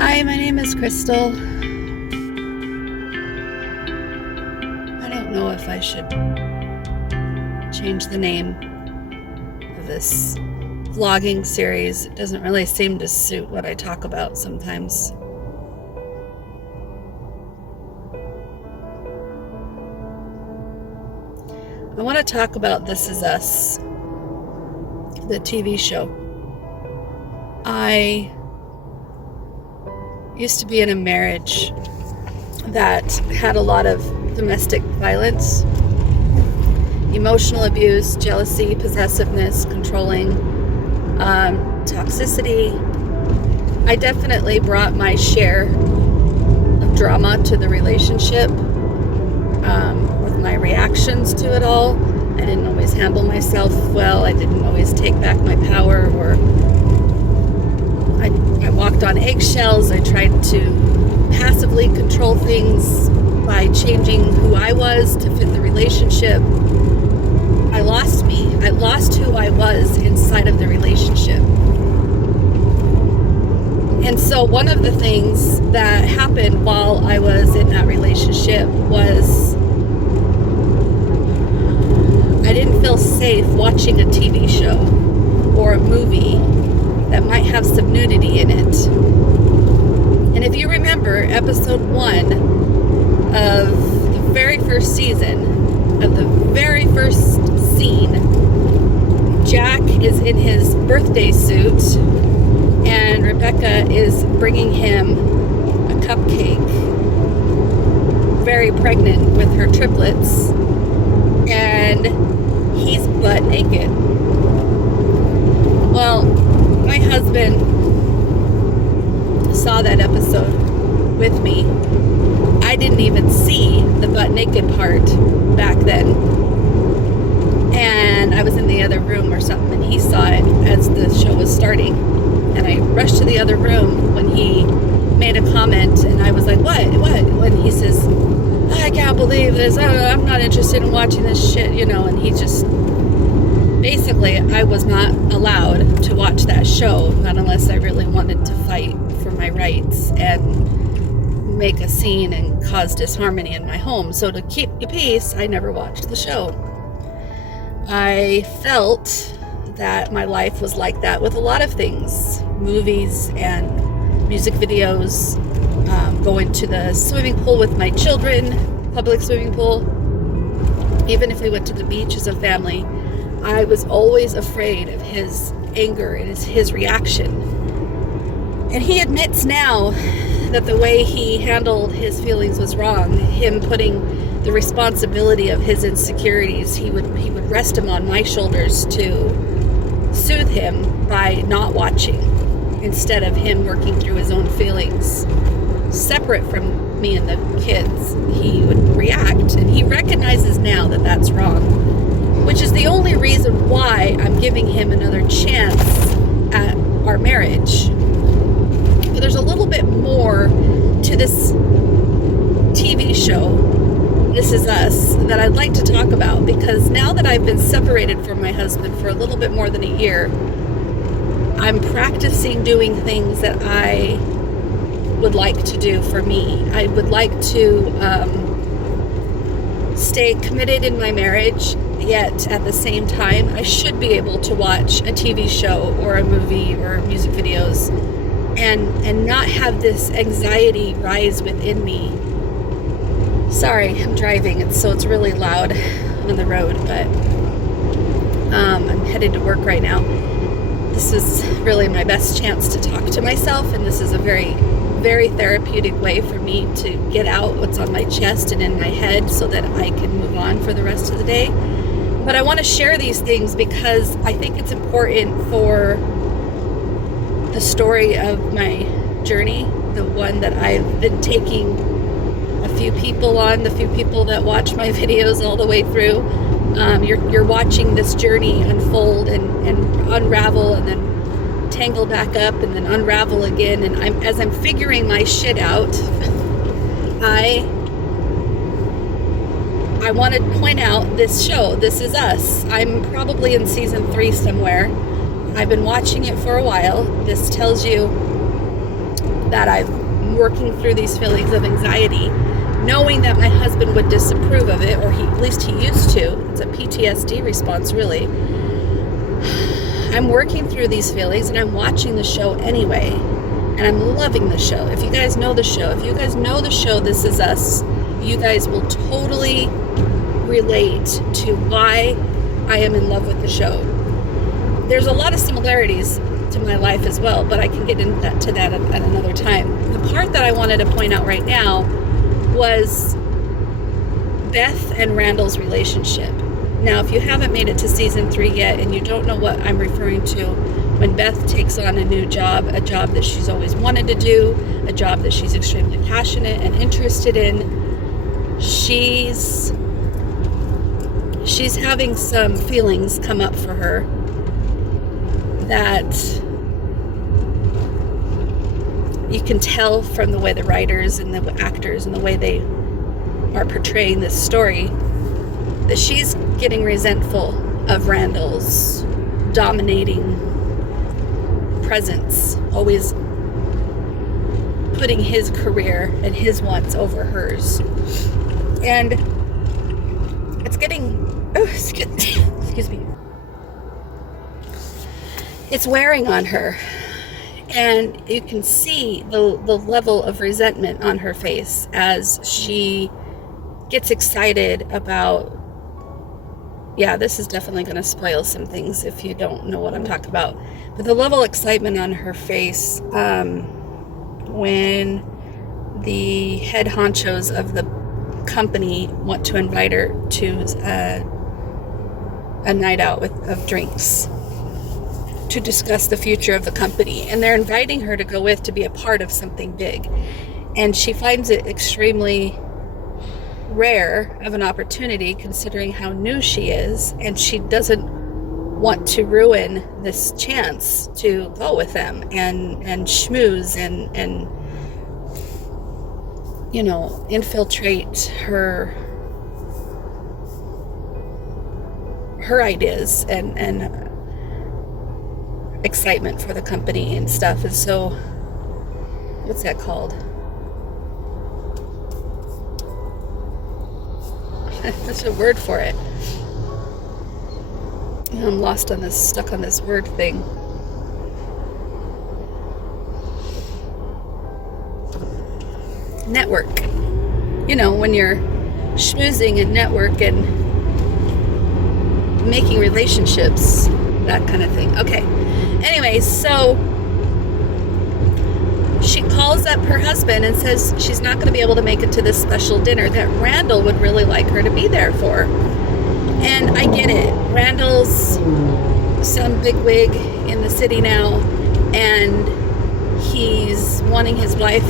Hi, my name is Crystal. I don't know if I should change the name of this vlogging series. It doesn't really seem to suit what I talk about sometimes. I want to talk about This Is Us, the TV show. I used to be in a marriage that had a lot of domestic violence, emotional abuse, jealousy, possessiveness, controlling, toxicity. I definitely brought my share of drama to the relationship with my reactions to it all. I didn't always handle myself well. I didn't always take back my power, or I walked on eggshells. I tried to passively control things by changing who I was to fit the relationship. I lost me. I lost who I was inside of the relationship. And so one of the things that happened while I was in that relationship was I didn't feel safe watching a TV show or a movie that might have some nudity in it. And if you remember episode 1 of the very first season, of the very first scene, Jack is in his birthday suit and Rebecca is bringing him a cupcake, very pregnant with her triplets, and he's butt naked. Well, my husband saw that episode with me. I didn't even see the butt naked part back then. And I was in the other room or something, and he saw it as the show was starting. And I rushed to the other room when he made a comment, and I was like, what? When he says, I can't believe this. I'm not interested in watching this shit, and he just... Basically, I was not allowed to watch that show, not unless I really wanted to fight for my rights and make a scene and cause disharmony in my home. So to keep the peace, I never watched the show. I felt that my life was like that with a lot of things, movies and music videos, going to the swimming pool with my children, public swimming pool. Even if we went to the beach as a family, I was always afraid of his anger and his reaction. And he admits now that the way he handled his feelings was wrong. Him putting the responsibility of his insecurities, he would rest them on my shoulders to soothe him by not watching, instead of him working through his own feelings. Separate from me and the kids, he would react, and he recognizes now that that's wrong. Which is the only reason why I'm giving him another chance at our marriage. But there's a little bit more to this TV show, This Is Us, that I'd like to talk about, because now that I've been separated from my husband for a little bit more than a year, I'm practicing doing things that I would like to do for me. I would like to stay committed in my marriage, yet at the same time, I should be able to watch a TV show or a movie or music videos and not have this anxiety rise within me. Sorry, I'm driving, and so it's really loud on the road, but I'm headed to work right now. This is really my best chance to talk to myself, and this is a very, very therapeutic way for me to get out what's on my chest and in my head so that I can move on for the rest of the day. But I want to share these things because I think it's important for the story of my journey, the one that I've been taking a few people on, the few people that watch my videos all the way through. You're watching this journey unfold and unravel, and then tangle back up, and then unravel again. And as I'm figuring my shit out, I want to point out this show, This Is Us. I'm probably in season 3 somewhere. I've been watching it for a while. This tells you that I'm working through these feelings of anxiety, knowing that my husband would disapprove of it, or at least he used to. It's a PTSD response, really. I'm working through these feelings, and I'm watching the show anyway, and I'm loving the show. If you guys know the show, This Is Us, you guys will totally relate to why I am in love with the show. There's a lot of similarities to my life as well, but I can get into that at another time. The part that I wanted to point out right now was Beth and Randall's relationship. Now, if you haven't made it to season 3 yet and you don't know what I'm referring to, when Beth takes on a new job, a job that she's always wanted to do, a job that she's extremely passionate and interested in, she's having some feelings come up for her that you can tell from the way the writers and the actors and the way they are portraying this story, that she's getting resentful of Randall's dominating presence, always putting his career and his wants over hers. And it's getting, excuse me, it's wearing on her. And you can see the level of resentment on her face as she gets excited about, this is definitely going to spoil some things if you don't know what I'm talking about. But the level of excitement on her face when the head honchos of the company want to invite her to a night out of drinks to discuss the future of the company, and they're inviting her to go with to be a part of something big, and she finds it extremely rare of an opportunity considering how new she is, and she doesn't want to ruin this chance to go with them and schmooze and infiltrate her ideas and excitement for the company and stuff. And so, what's that called? There's a word for it. I'm stuck on this word thing. Network. When you're schmoozing and network and making relationships, that kind of thing. Okay. Anyway, so she calls up her husband and says she's not going to be able to make it to this special dinner that Randall would really like her to be there for. And I get it. Randall's some bigwig in the city now, and he's wanting his wife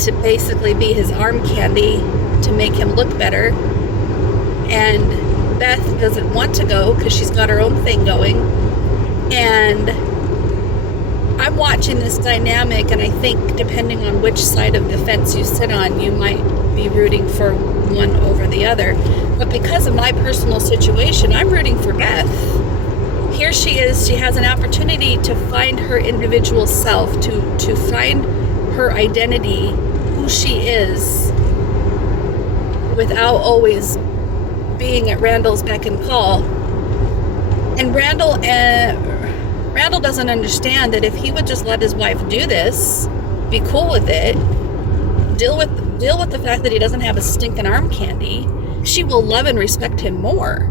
to basically be his arm candy to make him look better. And Beth doesn't want to go because she's got her own thing going. And I'm watching this dynamic, and I think depending on which side of the fence you sit on, you might be rooting for one over the other. But because of my personal situation, I'm rooting for Beth. Here she is. She has an opportunity to find her individual self, to find her identity, who she is, without always being at Randall's beck and call. And Randall doesn't understand that if he would just let his wife do this, be cool with it, deal with the fact that he doesn't have a stinking arm candy, she will love and respect him more.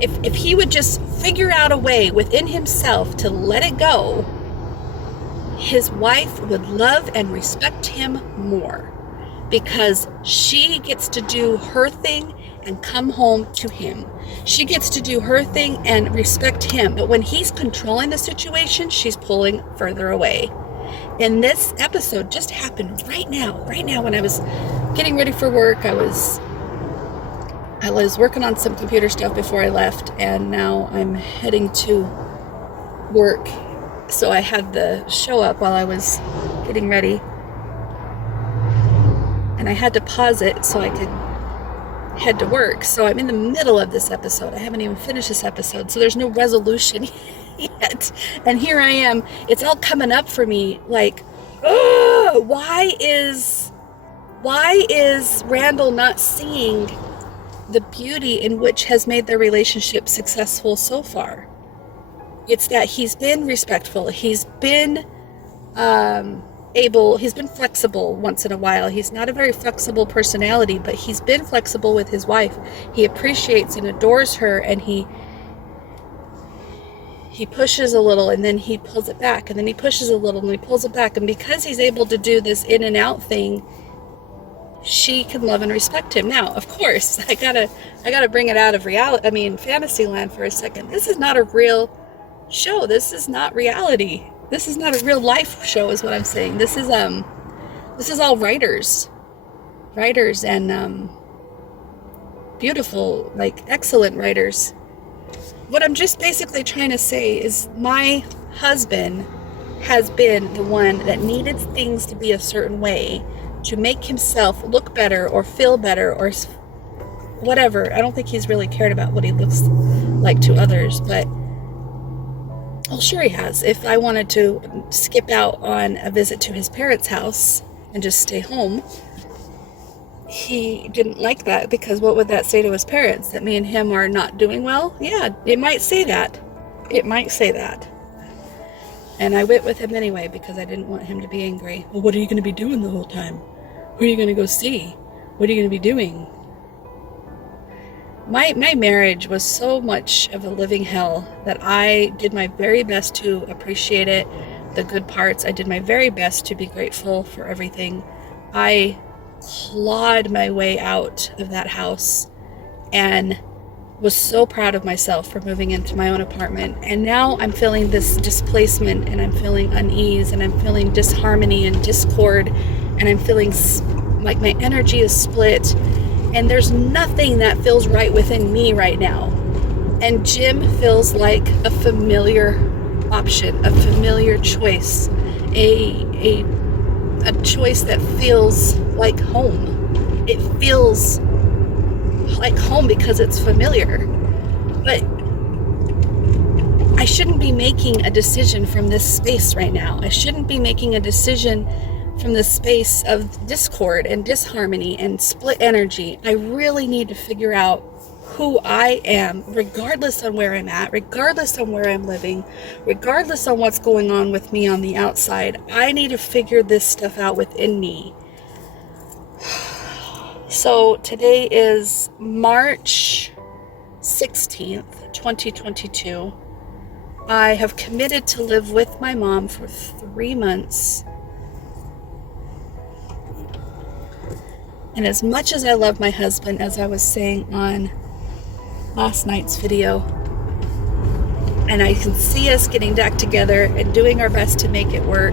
If he would just figure out a way within himself to let it go, his wife would love and respect him more, because she gets to do her thing and come home to him. She gets to do her thing and respect him. But when he's controlling the situation, she's pulling further away. And this episode just happened right now when I was getting ready for work. I was working on some computer stuff before I left, and now I'm heading to work. So I had the show up while I was getting ready, and I had to pause it so I could head to work. So I'm in the middle of this episode. I haven't even finished this episode, so there's no resolution yet. And here I am. It's all coming up for me, like Ugh, why is Randall not seeing the beauty in which has made their relationship successful so far? It's that he's been respectful. He's been he's been flexible once in a while. He's not a very flexible personality, but he's been flexible with his wife. He appreciates and adores her, and he pushes a little, and then he pulls it back, and then he pushes a little, and he pulls it back. And because he's able to do this in and out thing, she can love and respect him. Now, of course, I gotta bring it out of reality. I mean, fantasy land for a second. This is not a real show. This is not reality. This is not a real life show, is what I'm saying. This is all writers and beautiful, like excellent writers. What I'm just basically trying to say is my husband has been the one that needed things to be a certain way to make himself look better or feel better or whatever. I don't think he's really cared about what he looks like to others, but well, sure he has. If I wanted to skip out on a visit to his parents' house and just stay home, he didn't like that, because what would that say to his parents? That me and him are not doing well? Yeah, it might say that. It might say that. And I went with him anyway because I didn't want him to be angry. Well, what are you going to be doing the whole time? Who are you going to go see? What are you going to be doing? My marriage was so much of a living hell that I did my very best to appreciate it, the good parts. I did my very best to be grateful for everything. I clawed my way out of that house and was so proud of myself for moving into my own apartment. And now I'm feeling this displacement, and I'm feeling unease, and I'm feeling disharmony and discord, and I'm feeling like my energy is split, and there's nothing that feels right within me right now. And Jim feels like a familiar option, a familiar choice, a choice that feels like home. It feels like home because it's familiar. But I shouldn't be making a decision from this space right now. I shouldn't be making a decision from the space of discord and disharmony and split energy. I really need to figure out who I am, regardless on where I'm at, regardless on where I'm living, regardless on what's going on with me on the outside. I need to figure this stuff out within me. So today is March 16th, 2022. I have committed to live with my mom for 3 months. And as much as I love my husband, as I was saying on last night's video, and I can see us getting back together and doing our best to make it work,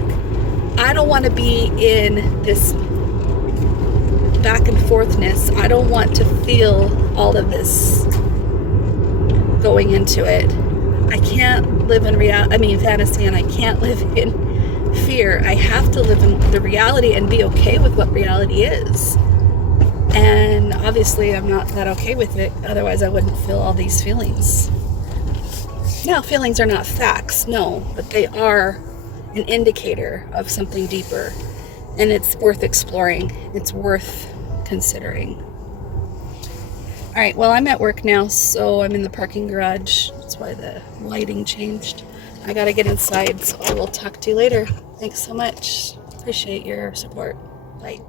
I don't want to be in this back and forthness. I don't want to feel all of this going into it. I can't live in fantasy, and I can't live in fear. I have to live in the reality and be okay with what reality is. And obviously I'm not that okay with it, otherwise I wouldn't feel all these feelings. Now, feelings are not facts, no, but they are an indicator of something deeper, and it's worth exploring. It's worth considering. All right, well, I'm at work now, so I'm in the parking garage. That's why the lighting changed. I gotta get inside, so I will talk to you later. Thanks so much. Appreciate your support. Bye.